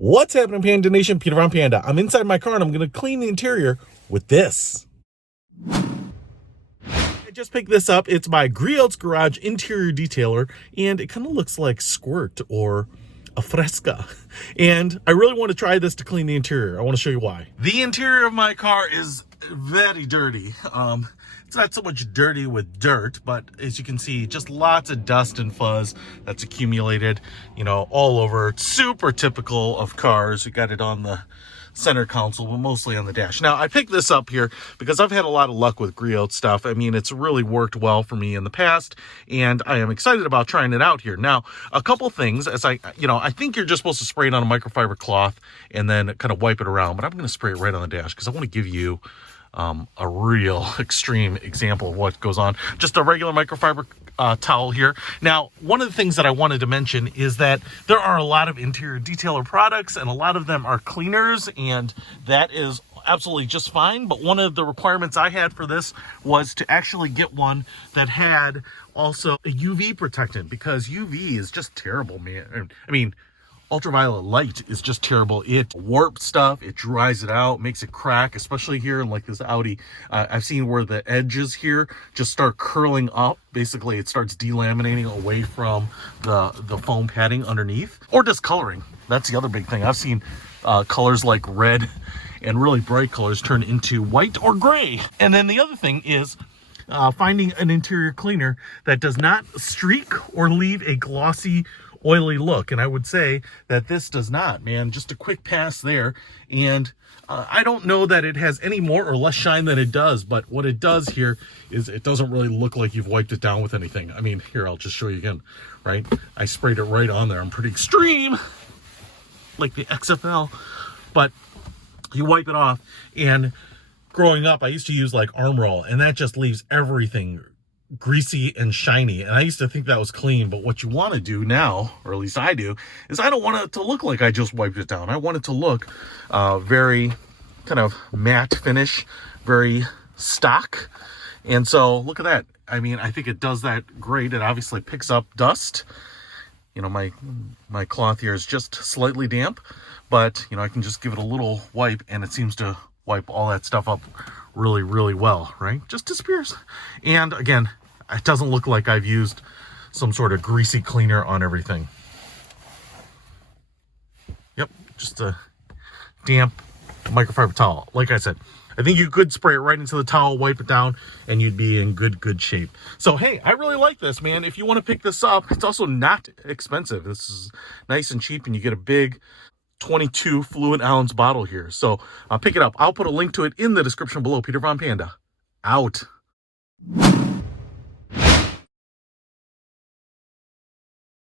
What's happening, Panda Nation? Peter from Panda. I'm inside my car and I'm going to clean the interior with this. I just picked this up. It's by Griot's Garage Interior Detailer, and it kind of looks like Squirt or a Fresca. And I really want to try this to clean the interior. I want to show you why. The interior of my car is very dirty. It's not so much dirty with dirt, but as you can see, just lots of dust and fuzz that's accumulated, all over. It's super typical of cars. We got it on the center console, but mostly on the dash. Now, I picked this up here because I've had a lot of luck with Griot stuff. I mean, it's really worked well for me in the past, and I am excited about trying it out here. Now, a couple things, as I think you're just supposed to spray it on a microfiber cloth and then kind of wipe it around, but I'm going to spray it right on the dash because I want to give you a real extreme example of what goes on. Just a regular microfiber towel here. Now, one of the things that I wanted to mention is that there are a lot of interior detailer products, and a lot of them are cleaners, and that is absolutely just fine. But one of the requirements I had for this was to actually get one that had also a UV protectant, because UV is just terrible, man. I mean, ultraviolet light is just terrible. It warps stuff, it dries it out, makes it crack, especially here in like this Audi. I've seen where the edges here just start curling up. Basically, it starts delaminating away from the foam padding underneath, or discoloring. That's the other big thing. I've seen colors like red and really bright colors turn into white or gray. And then the other thing is finding an interior cleaner that does not streak or leave a glossy, oily look. And I would say that this does not, man. Just a quick pass there. And I don't know that it has any more or less shine than it does, but what it does here is it doesn't really look like you've wiped it down with anything. I mean, here, I'll just show you again, right? I sprayed it right on there. I'm pretty extreme, like the XFL, but you wipe it off. And growing up, I used to use like Armor All, and that just leaves everything greasy and shiny, and I used to think that was clean. But what you want to do now, or at least I do, is I don't want it to look like I just wiped it down. I want it to look very kind of matte finish, very stock. And so look at that. I mean, I think it does that great. It obviously picks up dust. My cloth here is just slightly damp, but I can just give it a little wipe, and it seems to wipe all that stuff up really, really well, right? Just disappears. And again, it doesn't look like I've used some sort of greasy cleaner on everything. Yep, just a damp microfiber towel. Like I said, I think you could spray it right into the towel, wipe it down, and you'd be in good shape. So, hey, I really like this, man. If you want to pick this up, it's also not expensive. This is nice and cheap, and you get a big 22 fluid ounce bottle here. So pick it up. I'll put a link to it in the description below. Peter von Panda, out.